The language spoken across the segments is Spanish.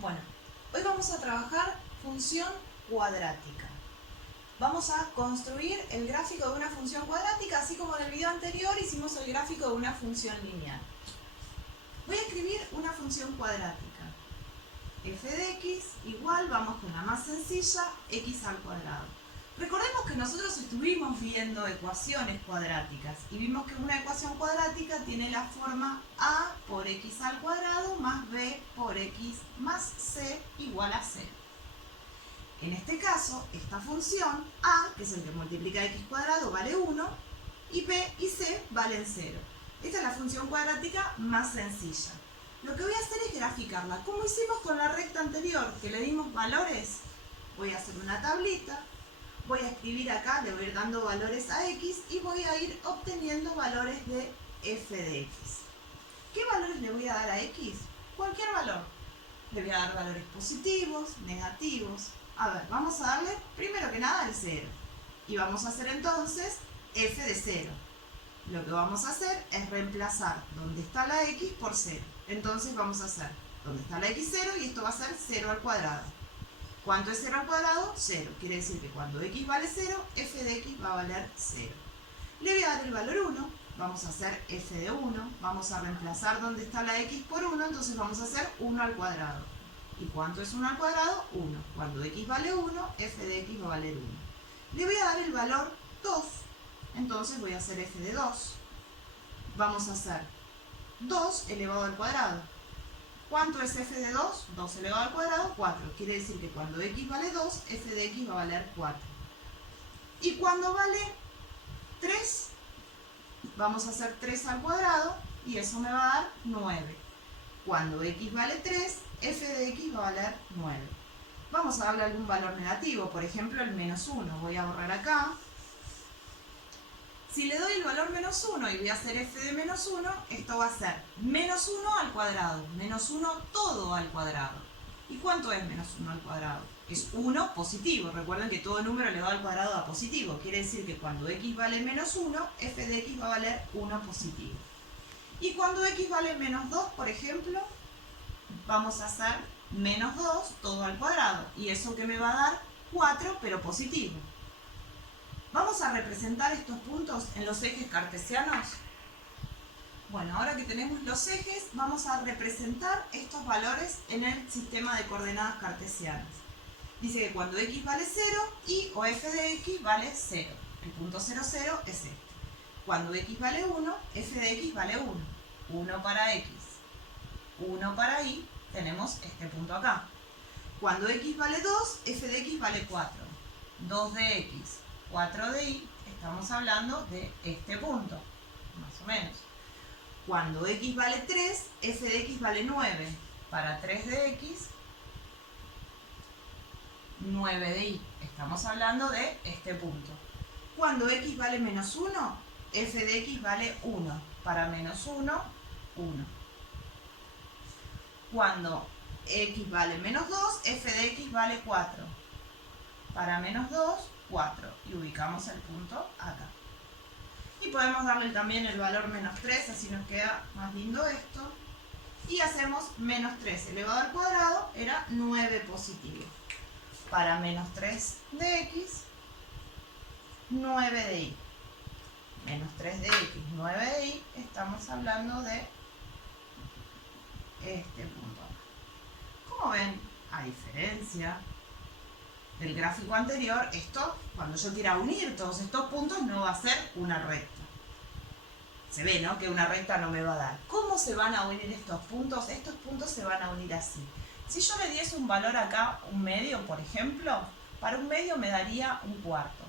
Bueno, hoy vamos a trabajar función cuadrática. Vamos a construir el gráfico de una función cuadrática, así como en el video anterior hicimos el gráfico de una función lineal. Voy a escribir una función cuadrática. F de x igual, vamos con la más sencilla, x al cuadrado. Recordemos que nosotros estuvimos viendo ecuaciones cuadráticas y vimos que una ecuación cuadrática tiene la forma a por x al cuadrado más b por x más c igual a 0. En este caso, esta función a, que es el que multiplica x cuadrado, vale 1 y b y c valen 0. Esta es la función cuadrática más sencilla. Lo que voy a hacer es graficarla, como hicimos con la recta anterior, que le dimos valores. Voy a hacer una tablita. Voy a escribir acá, le voy a ir dando valores a x y voy a ir obteniendo valores de f de x. ¿Qué valores le voy a dar a x? Cualquier valor. Le voy a dar valores positivos, negativos. A ver, vamos a darle primero que nada el 0. Y vamos a hacer entonces f de 0. Lo que vamos a hacer es reemplazar donde está la x por 0. Entonces vamos a hacer donde está la x 0 y esto va a ser 0 al cuadrado. ¿Cuánto es 0 al cuadrado? 0. Quiere decir que cuando x vale 0, f de x va a valer 0. Le voy a dar el valor 1. Vamos a hacer f de 1. Vamos a reemplazar donde está la x por 1. Entonces vamos a hacer 1 al cuadrado. ¿Y cuánto es 1 al cuadrado? 1. Cuando x vale 1, f de x va a valer 1. Le voy a dar el valor 2. Entonces voy a hacer f de 2. Vamos a hacer 2 elevado al cuadrado. ¿Cuánto es f de 2? 2 elevado al cuadrado, 4. Quiere decir que cuando x vale 2, f de x va a valer 4. Y cuando vale 3, vamos a hacer 3 al cuadrado y eso me va a dar 9. Cuando x vale 3, f de x va a valer 9. Vamos a darle algún valor negativo, por ejemplo el menos 1. Voy a borrar acá. Si le doy el valor menos 1 y voy a hacer f de menos 1, esto va a ser menos 1 al cuadrado, menos 1 todo al cuadrado. ¿Y cuánto es menos 1 al cuadrado? Es 1 positivo. Recuerden que todo número elevado al cuadrado da positivo. Quiere decir que cuando x vale menos 1, f de x va a valer 1 positivo. Y cuando x vale menos 2, por ejemplo, vamos a hacer menos 2 todo al cuadrado. ¿Y eso que me va a dar? 4, pero positivo. ¿Vamos a representar estos puntos en los ejes cartesianos? Bueno, ahora que tenemos los ejes, vamos a representar estos valores en el sistema de coordenadas cartesianas. Dice que cuando x vale 0, y o f de x vale 0. El punto 0, 0 es este. Cuando x vale 1, f de x vale 1. 1 para x, 1 para y, tenemos este punto acá. Cuando x vale 2, f de x vale 4. 2 de x, 4 de y, estamos hablando de este punto, más o menos. Cuando x vale 3, f de x vale 9. Para 3 de x, 9 de y. Estamos hablando de este punto. Cuando x vale menos 1, f de x vale 1. Para menos 1, 1. Cuando x vale menos 2, f de x vale 4. Para menos 2, 4. Y ubicamos el punto acá. Y podemos darle también el valor menos 3, así nos queda más lindo esto. Y hacemos menos 3 elevado al cuadrado, era 9 positivo. Para menos 3 de x, 9 de y. Menos 3 de x, 9 de y, estamos hablando de este punto acá. Como ven, a diferencia del gráfico anterior, esto, cuando yo quiera unir todos estos puntos, no va a ser una recta. Se ve, ¿no? Que una recta no me va a dar. ¿Cómo se van a unir estos puntos? Estos puntos se van a unir así. Si yo le diese un valor acá, un medio, por ejemplo, para un medio me daría un cuarto.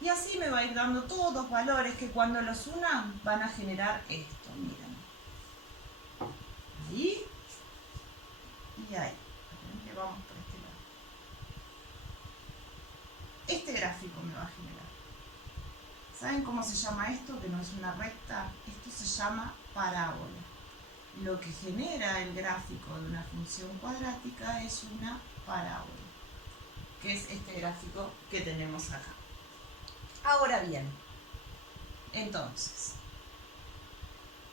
Y así me va a ir dando todos valores que cuando los unan van a generar esto. Miren. Ahí y ahí. Vamos por este lado. Este gráfico me va a generar. ¿Saben cómo se llama esto? Que no es una recta. Esto se llama parábola. Lo que genera el gráfico de una función cuadrática es una parábola, que es este gráfico que tenemos acá. Ahora bien, entonces,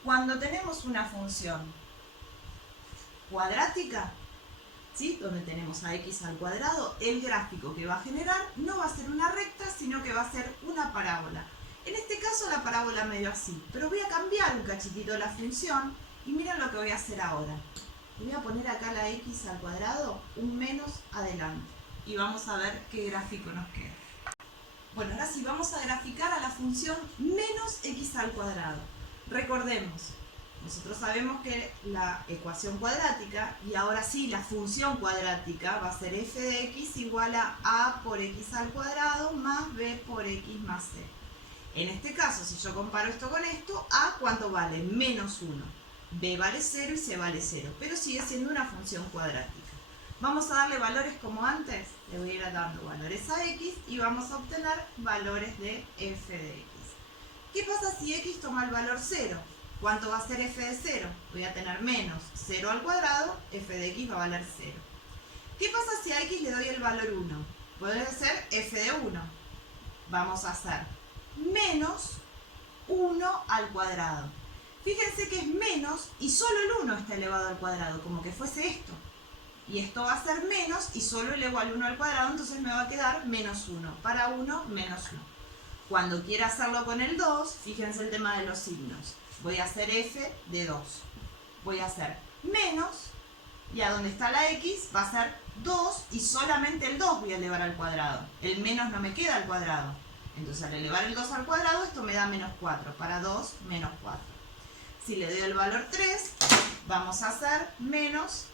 cuando tenemos una función cuadrática, ¿sí? Donde tenemos a x al cuadrado, el gráfico que va a generar no va a ser una recta, sino que va a ser una parábola. En este caso la parábola medio así, pero voy a cambiar un cachitito la función y miren lo que voy a hacer ahora. Voy a poner acá la x al cuadrado un menos adelante y vamos a ver qué gráfico nos queda. Bueno, ahora sí vamos a graficar a la función menos x al cuadrado. Recordemos, nosotros sabemos que la ecuación cuadrática, y ahora sí la función cuadrática, va a ser f de x igual a por x al cuadrado más b por x más c. En este caso, si yo comparo esto con esto, a ¿cuánto vale? Menos 1. B vale 0 y c vale 0, pero sigue siendo una función cuadrática. Vamos a darle valores como antes, le voy a ir dando valores a x y vamos a obtener valores de f de x. ¿Qué pasa si x toma el valor 0? ¿Cuánto va a ser f de 0? Voy a tener menos 0 al cuadrado, f de x va a valer 0. ¿Qué pasa si a x le doy el valor 1? Puede ser f de 1. Vamos a hacer menos 1 al cuadrado. Fíjense que es menos y solo el 1 está elevado al cuadrado, como que fuese esto. Y esto va a ser menos y solo elevo al 1 al cuadrado, entonces me va a quedar menos 1. Para 1, menos 1. Cuando quiera hacerlo con el 2, fíjense el tema de los signos. Voy a hacer f de 2. Voy a hacer menos, y a donde está la x va a ser 2 y solamente el 2 voy a elevar al cuadrado. El menos no me queda al cuadrado. Entonces al elevar el 2 al cuadrado, esto me da menos 4. Para 2, menos 4. Si le doy el valor 3, vamos a hacer menos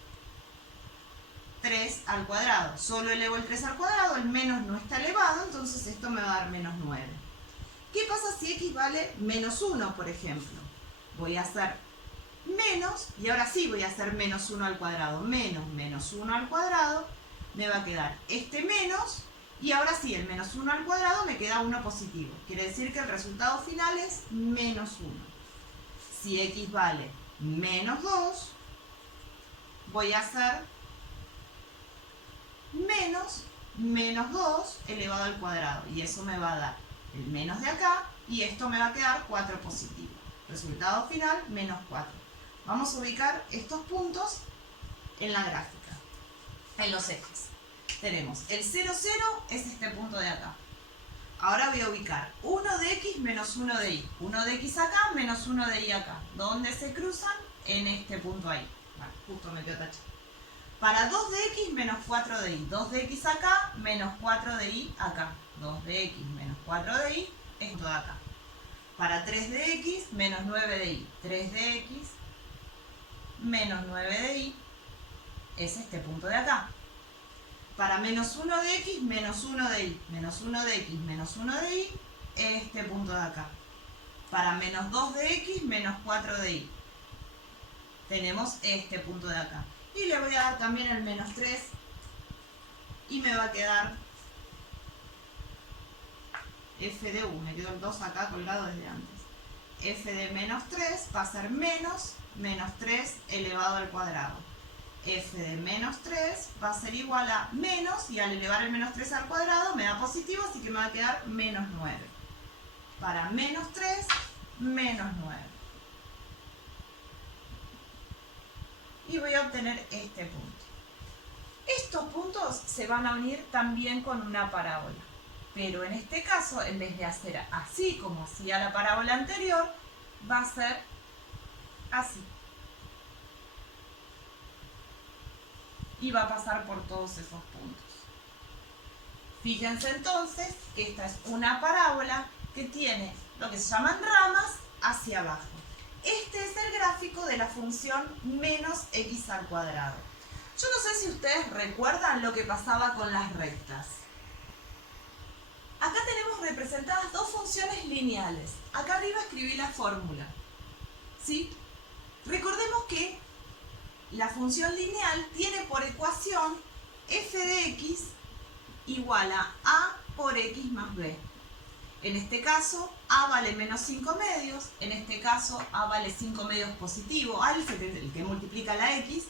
3 al cuadrado. Solo elevo el 3 al cuadrado, el menos no está elevado, entonces esto me va a dar menos 9. ¿Qué pasa si x vale menos 1, por ejemplo? Voy a hacer menos, y ahora sí voy a hacer menos 1 al cuadrado. Menos 1 al cuadrado, me va a quedar este menos, y ahora sí, el menos 1 al cuadrado me queda 1 positivo. Quiere decir que el resultado final es menos 1. Si x vale menos 2, voy a hacer menos 2 elevado al cuadrado. Y eso me va a dar el menos de acá, y esto me va a quedar 4 positivo. Resultado final, menos 4. Vamos a ubicar estos puntos en la gráfica, en los ejes. Tenemos el 0, 0 es este punto de acá. Ahora voy a ubicar 1 de x menos 1 de y. 1 de x acá menos 1 de y acá. ¿Dónde se cruzan? En este punto ahí. Bueno, justo me quedó tachado. Para 2 de x menos 4 de y. 2 de x acá menos 4 de y acá. 2 de x menos 4 de y, esto de acá. Para 3 de x menos 9 de y. 3 de x menos 9 de y es este punto de acá. Para menos 1 de x menos 1 de y. Menos 1 de x menos 1 de y, este punto de acá. Para menos 2 de x menos 4 de y, tenemos este punto de acá. Y le voy a dar también el menos 3 y me va a quedar f de u. Me quedó el 2 acá colgado desde antes. F de menos 3 va a ser menos 3 elevado al cuadrado. F de menos 3 va a ser igual a menos, y al elevar el menos 3 al cuadrado me da positivo, así que me va a quedar menos 9. Para menos 3, menos 9. Y voy a obtener este punto. Estos puntos se van a unir también con una parábola. Pero en este caso, en vez de hacer así como hacía la parábola anterior, va a ser así. Y va a pasar por todos esos puntos. Fíjense entonces que esta es una parábola que tiene lo que se llaman ramas hacia abajo. Este es el gráfico de la función menos x al cuadrado. Yo no sé si ustedes recuerdan lo que pasaba con las rectas. Acá tenemos representadas dos funciones lineales. Acá arriba escribí la fórmula. ¿Sí? Recordemos que la función lineal tiene por ecuación f de x igual a por x más b. En este caso, a vale menos 5 medios, en este caso, a vale 5 medios positivo, a es el que multiplica la x,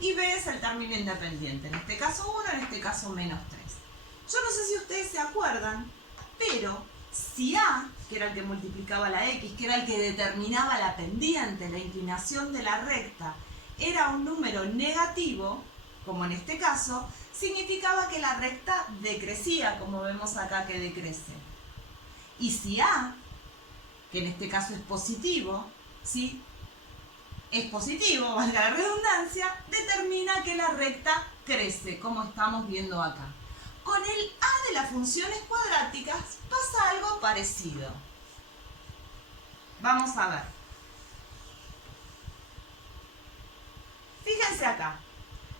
y b es el término independiente, en este caso 1, en este caso menos 3. Yo no sé si ustedes se acuerdan, pero si a, que era el que multiplicaba la x, que era el que determinaba la pendiente, la inclinación de la recta, era un número negativo, como en este caso, significaba que la recta decrecía, como vemos acá que decrece. Y si A, que en este caso es positivo, ¿sí? Es positivo, valga la redundancia, determina que la recta crece, como estamos viendo acá. Con el A de las funciones cuadráticas pasa algo parecido. Vamos a ver. Fíjense acá.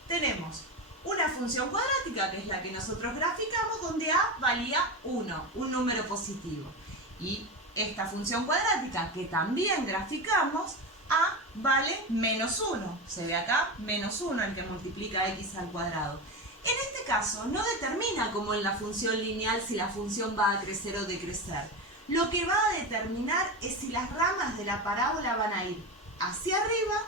Tenemos una función cuadrática, que es la que nosotros graficamos, donde A valía 1, un número positivo. Y esta función cuadrática, que también graficamos, A vale menos 1. Se ve acá menos 1, el que multiplica x al cuadrado. En este caso, no determina, como en la función lineal, si la función va a crecer o decrecer. Lo que va a determinar es si las ramas de la parábola van a ir hacia arriba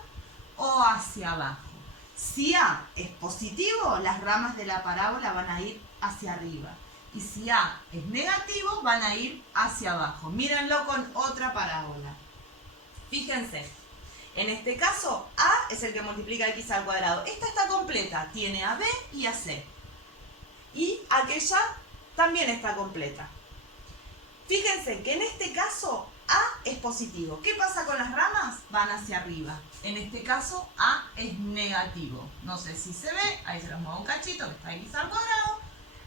o hacia abajo. Si A es positivo, las ramas de la parábola van a ir hacia arriba. Y si A es negativo, van a ir hacia abajo. Mírenlo con otra parábola. Fíjense. En este caso, A es el que multiplica x al cuadrado. Esta está completa. Tiene a B y a C. Y aquella también está completa. Fíjense que en este caso, A es positivo. ¿Qué pasa con las ramas? Van hacia arriba. En este caso, A es negativo. No sé si se ve. Ahí se los muevo un cachito, que está x al cuadrado.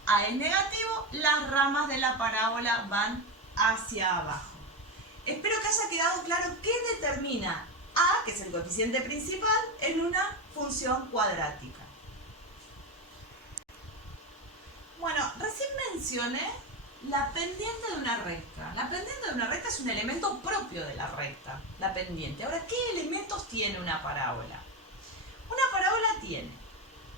A es negativo. Las ramas de la parábola van hacia abajo. Espero que haya quedado claro qué determina A, que es el coeficiente principal, en una función cuadrática. Bueno, recién mencioné la pendiente de una recta. La pendiente de una recta es un elemento propio de la recta, la pendiente. Ahora, ¿qué elementos tiene una parábola? Una parábola tiene,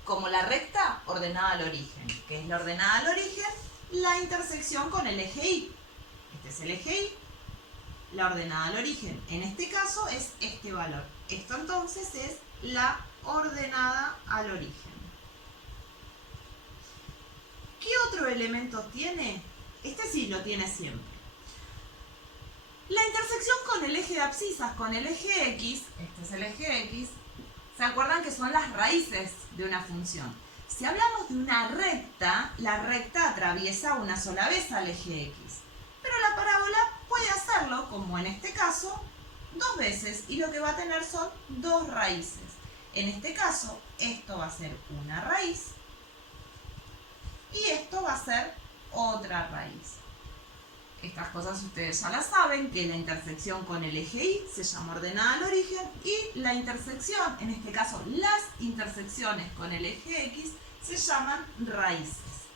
como la recta, ordenada al origen. ¿Qué es la ordenada al origen? La intersección con el eje Y. Este es el eje Y. La ordenada al origen, en este caso, es este valor. Esto entonces es la ordenada al origen. ¿Qué otro elemento tiene? Este sí lo tiene siempre. La intersección con el eje de abscisas, con el eje X, este es el eje X, ¿se acuerdan que son las raíces de una función? Si hablamos de una recta, la recta atraviesa una sola vez al eje X. Pero la parábola puede hacerlo, como en este caso, dos veces, y lo que va a tener son dos raíces. En este caso, esto va a ser una raíz y esto va a ser otra raíz. Estas cosas ustedes ya las saben, que la intersección con el eje Y se llama ordenada al origen y la intersección, en este caso las intersecciones con el eje X, se llaman raíces.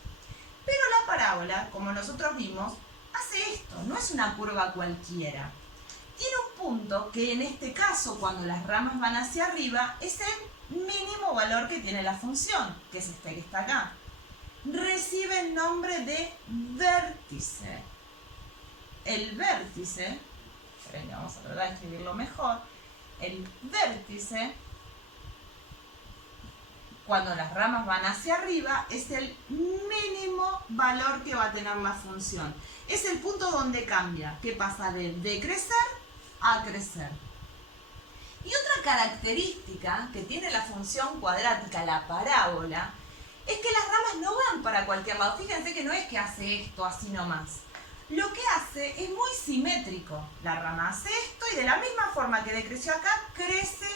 Pero la parábola, como nosotros vimos, hace esto, no es una curva cualquiera. Tiene un punto que en este caso, cuando las ramas van hacia arriba, es el mínimo valor que tiene la función, que es este que está acá. Recibe el nombre de vértice. El vértice, vamos a tratar de escribirlo mejor, el vértice, cuando las ramas van hacia arriba, es el mínimo valor que va a tener la función. Es el punto donde cambia, que pasa de decrecer a crecer. Y otra característica que tiene la función cuadrática, la parábola, es que las ramas no van para cualquier lado. Fíjense que no es que hace esto así nomás. Lo que hace es muy simétrico. La rama hace esto y de la misma forma que decreció acá, crece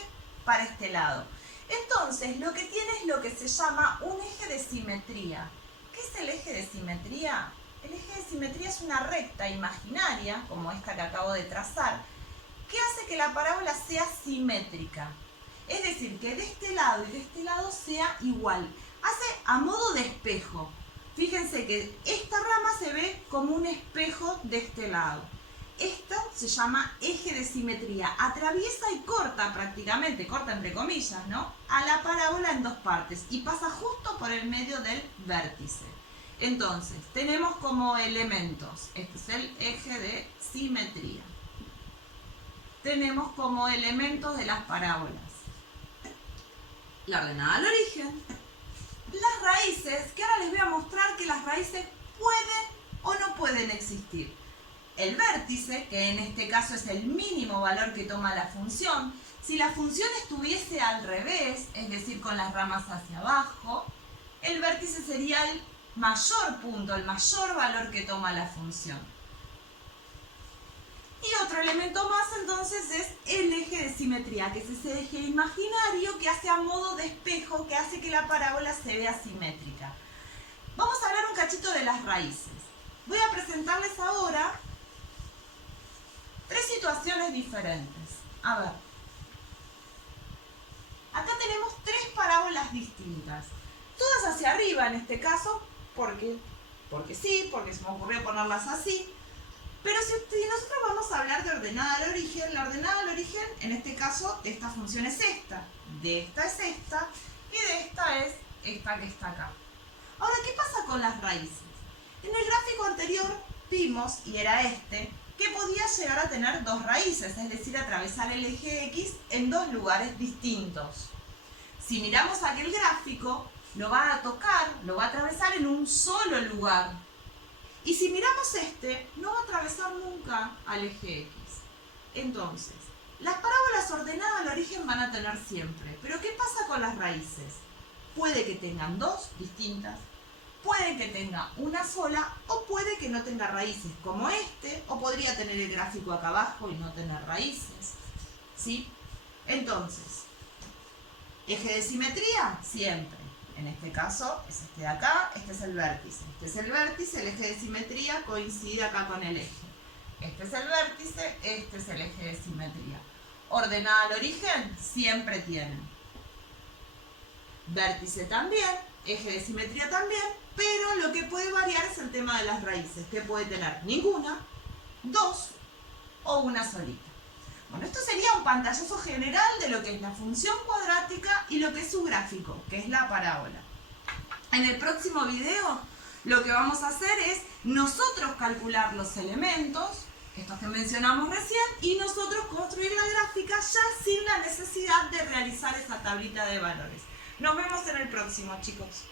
para este lado. Entonces, lo que tiene es lo que se llama un eje de simetría. ¿Qué es el eje de simetría? El eje de simetría es una recta imaginaria, como esta que acabo de trazar, que hace que la parábola sea simétrica. Es decir, que de este lado y de este lado sea igual. Hace a modo de espejo. Fíjense que esta rama se ve como un espejo de este lado. Esto se llama eje de simetría. Atraviesa y corta prácticamente, corta entre comillas, ¿no?, a la parábola en dos partes y pasa justo por el medio del vértice. Entonces, tenemos como elementos, este es el eje de simetría. Tenemos como elementos de las parábolas la ordenada al origen, las raíces, que ahora les voy a mostrar que las raíces pueden o no pueden existir. el vértice, que en este caso es el mínimo valor que toma la función. Si la función estuviese al revés, es decir, con las ramas hacia abajo, el vértice sería el mayor punto, el mayor valor que toma la función. Y otro elemento más entonces es el eje de simetría, que es ese eje imaginario que hace a modo de espejo, que hace que la parábola se vea simétrica. Vamos a hablar un cachito de las raíces. Voy a presentarles ahora 3 situaciones diferentes. A ver. Acá tenemos 3 parábolas distintas. Todas hacia arriba en este caso, porque sí, porque se me ocurrió ponerlas así. Pero si nosotros vamos a hablar de ordenada al origen, la ordenada al origen, en este caso, esta función es esta, de esta es esta, y de esta es esta que está acá. Ahora, ¿qué pasa con las raíces? En el gráfico anterior vimos, y era este, que podía llegar a tener 2 raíces, es decir, atravesar el eje X en 2 lugares distintos. Si miramos aquel gráfico, lo va a tocar, lo va a atravesar en un solo lugar. Y si miramos este, no va a atravesar nunca al eje X. Entonces, las parábolas ordenadas al origen van a tener siempre. Pero ¿qué pasa con las raíces? Puede que tengan 2 distintas, puede que tenga una sola, o puede que no tenga raíces, como este, o podría tener el gráfico acá abajo y no tener raíces. ¿Sí? Entonces, eje de simetría, siempre. En este caso es este de acá, este es el vértice. Este es el vértice, el eje de simetría coincide acá con el eje. Este es el vértice, este es el eje de simetría. Ordenada al origen, siempre tienen. Vértice también, eje de simetría también, pero lo que puede variar es el tema de las raíces, que puede tener ninguna, 2 o una solita. Bueno, esto sería un pantallazo general de lo que es la función cuadrática y lo que es su gráfico, que es la parábola. En el próximo video lo que vamos a hacer es nosotros calcular los elementos, estos que mencionamos recién, y nosotros construir la gráfica ya sin la necesidad de realizar esa tablita de valores. Nos vemos en el próximo, chicos.